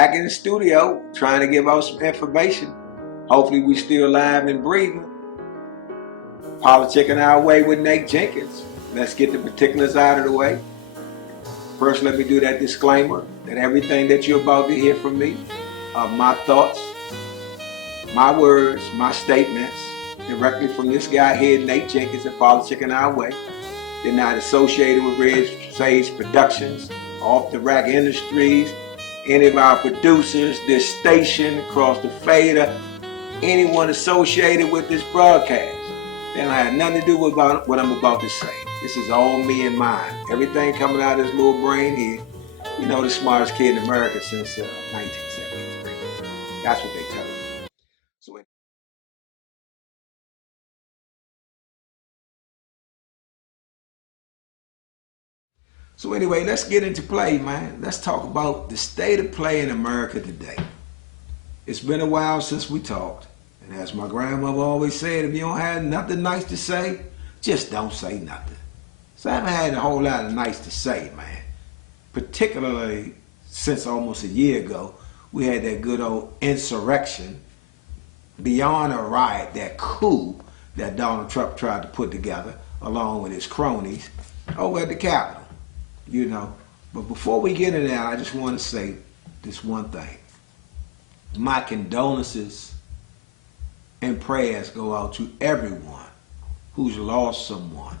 back in the studio trying to give out some information. Hopefully we still alive and breathing. Politicking Our Way with Nate Jenkins. Let's get the particulars out of the way. First, let me do that disclaimer that everything that you're about to hear from me are my thoughts, my words, my statements, directly from this guy here, Nate Jenkins at Politicking Our Way. They're not associated with Red Sage Productions, Off the Rack Industries, any of our producers, this station, across the fader, anyone associated with this broadcast. They don't have nothing to do with what I'm about to say. This is all me and mine. Everything coming out of this little brain here. You know, the smartest kid in America since 1973. That's what they tell me. So anyway, let's get into play, man. Let's talk about the state of play in America today. It's been a while since we talked. And as my grandmother always said, if you don't have nothing nice to say, just don't say nothing. So I haven't had a whole lot of nice to say, man. Particularly since almost a year ago, we had that good old insurrection, beyond a riot, that coup that Donald Trump tried to put together along with his cronies over at the Capitol. You know, but before we get into that, I just want to say this one thing. My condolences and prayers go out to everyone who's lost someone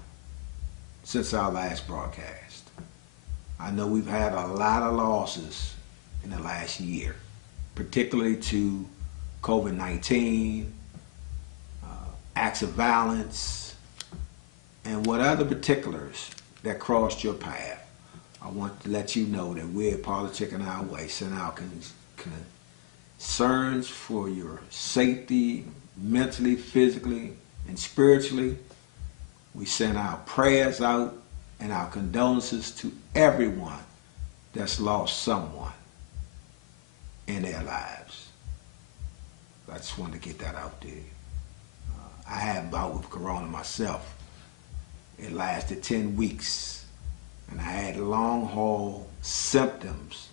since our last broadcast. I know we've had a lot of losses in the last year, particularly to COVID-19, acts of violence, and what other particulars that crossed your path. I want to let you know that we're at Politicking Our Way, send our concerns for your safety, mentally, physically, and spiritually. We send our prayers out and our condolences to everyone that's lost someone in their lives. I just wanted to get that out there. I had a bout with corona myself. It lasted 10 weeks. And I had long haul symptoms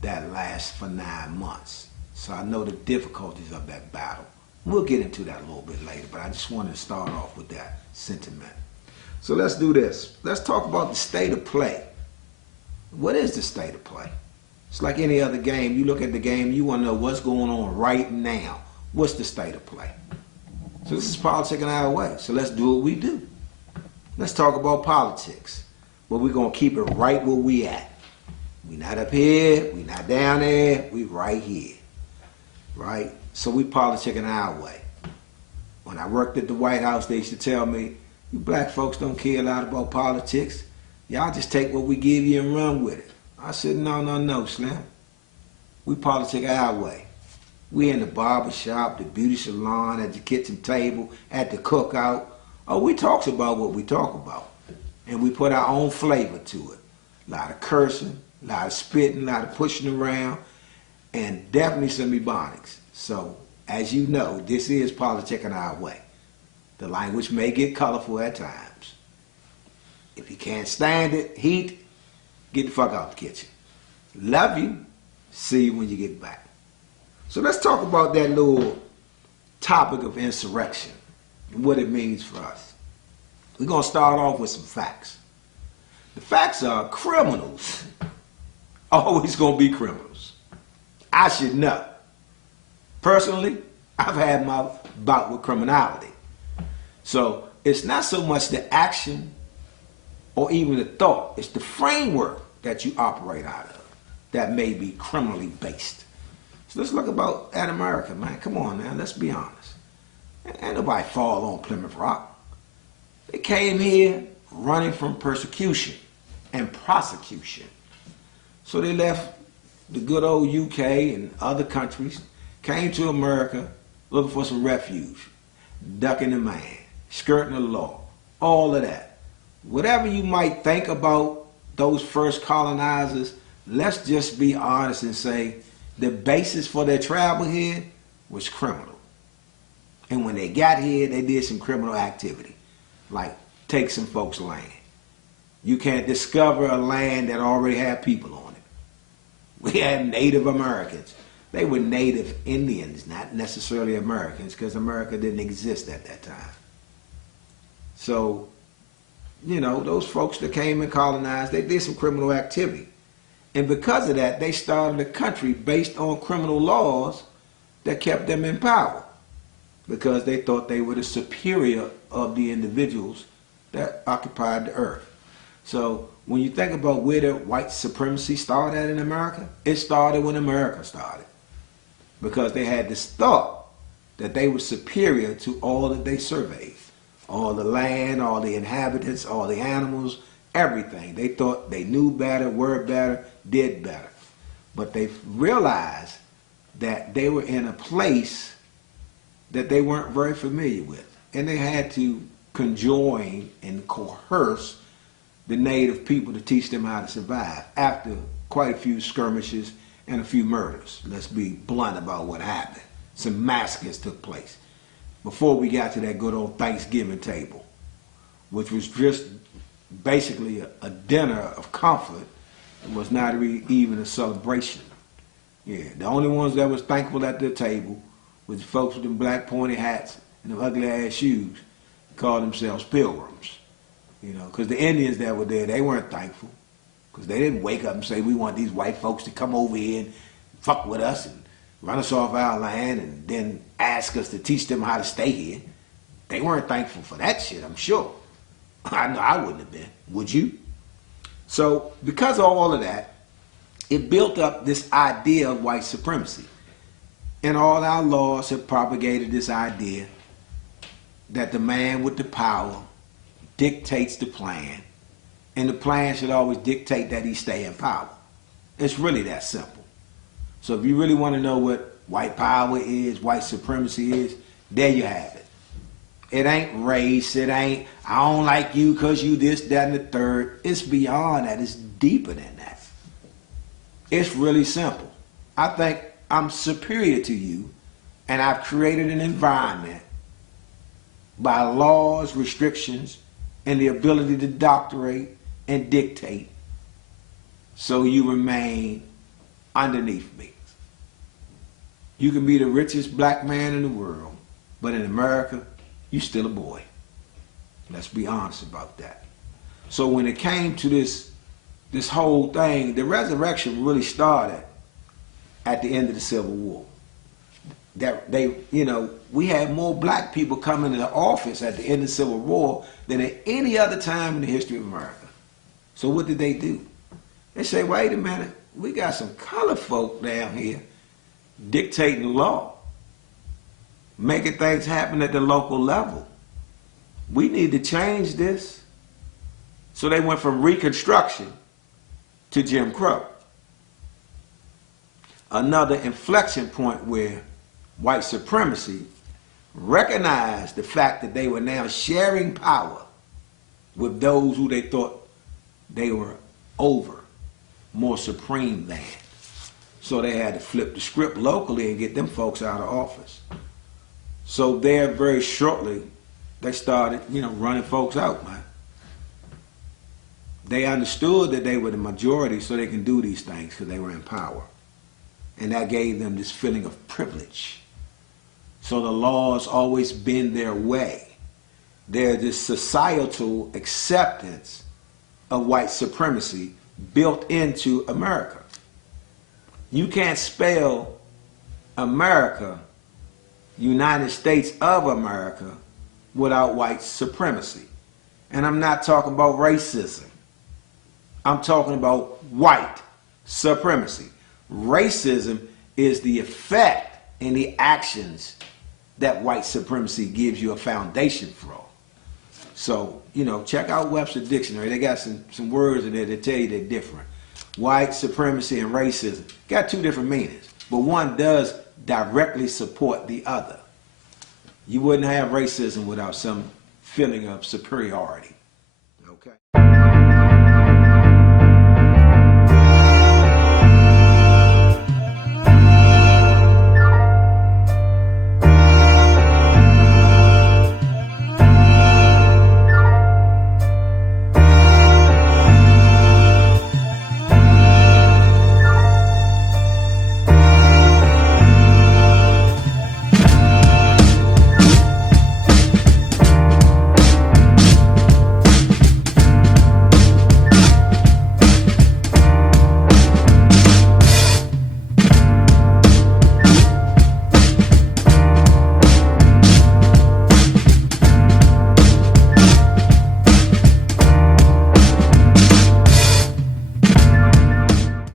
that last for 9 months. So I know the difficulties of that battle. We'll get into that a little bit later, but I just wanted to start off with that sentiment. So let's do this. Let's talk about the state of play. What is the state of play? It's like any other game. You look at the game, you want to know what's going on right now. What's the state of play? So this is Politicking Our Way. So let's do what we do. Let's talk about politics. But we're going to keep it right where we at. We not up here, we not down there, we right here. Right? So we politicking our way. When I worked at the White House, they used to tell me, you black folks don't care a lot about politics. Y'all just take what we give you and run with it. I said, no, Slim. We politic our way. We in the barber shop, the beauty salon, at the kitchen table, at the cookout. Oh, we talks about what we talk about. And we put our own flavor to it. A lot of cursing, a lot of spitting, a lot of pushing around, and definitely some ebonics. So, as you know, this is Politicking Our Way. The language may get colorful at times. If you can't stand it, heat, get the fuck out the kitchen. Love you. See you when you get back. So let's talk about that little topic of insurrection and what it means for us. We're going to start off with some facts. The facts are criminals always going to be criminals. I should know. Personally, I've had my bout with criminality. So it's not so much the action or even the thought. It's the framework that you operate out of that may be criminally based. So let's look at America, man. Come on, man. Let's be honest. Ain't nobody fall on Plymouth Rock. They came here running from persecution and prosecution. So they left the good old UK and other countries, came to America looking for some refuge, ducking the man, skirting the law, all of that. Whatever you might think about those first colonizers, let's just be honest and say the basis for their travel here was criminal. And when they got here, they did some criminal activity. Like, take some folks' land. You can't discover a land that already had people on it. We had Native Americans. They were Native Indians, not necessarily Americans, because America didn't exist at that time. So, you know, those folks that came and colonized, they did some criminal activity. And because of that, they started a country based on criminal laws that kept them in power, because they thought they were the superior of the individuals that occupied the earth. So when you think about where the white supremacy started at in America, it started when America started. Because they had this thought that they were superior to all that they surveyed. All the land, all the inhabitants, all the animals, everything. They thought they knew better, were better, did better. But they realized that they were in a place that they weren't very familiar with. And they had to conjoin and coerce the native people to teach them how to survive after quite a few skirmishes and a few murders. Let's be blunt about what happened. Some massacres took place before we got to that good old Thanksgiving table, which was just basically a dinner of comfort. It was not even a celebration. Yeah, the only ones that was thankful at the table was the folks with them black pointy hats and them ugly ass shoes, called themselves pilgrims. You know, because the Indians that were there, they weren't thankful. Because they didn't wake up and say, we want these white folks to come over here and fuck with us and run us off our land and then ask us to teach them how to stay here. They weren't thankful for that shit, I'm sure. I know I wouldn't have been. Would you? So because of all of that, it built up this idea of white supremacy. And all our laws have propagated this idea that the man with the power dictates the plan, and the plan should always dictate that he stay in power. It's really that simple. So if you really want to know what white power is, white supremacy is, there you have it. It ain't race, it ain't, I don't like you because you this, that, and the third. It's beyond that. It's deeper than that. It's really simple. I think I'm superior to you, and I've created an environment by laws, restrictions, and the ability to doctorate and dictate, so you remain underneath me. You can be the richest black man in the world, but in America, you're still a boy. Let's be honest about that. So when it came to this whole thing, the resurrection really started at the end of the Civil War. That they, you know, we had more black people coming into office at the end of the Civil War than at any other time in the history of America. So what did they do? They say, wait a minute, we got some colored folk down here dictating the law, making things happen at the local level. We need to change this. So they went from Reconstruction to Jim Crow. Another inflection point where white supremacy recognized the fact that they were now sharing power with those who they thought they were over, more supreme than. So they had to flip the script locally and get them folks out of office. So there very shortly, they started, you know, running folks out, man. They understood that they were the majority so they can do these things because they were in power. And that gave them this feeling of privilege. So the laws always bend their way. There's this societal acceptance of white supremacy built into America. You can't spell America, United States of America, without white supremacy. And I'm not talking about racism. I'm talking about white supremacy. Racism is the effect and the actions that white supremacy gives you a foundation for. So, you know, check out Webster Dictionary. They got some words in there that tell you they're different. White supremacy and racism got two different meanings, but one does directly support the other. You wouldn't have racism without some feeling of superiority.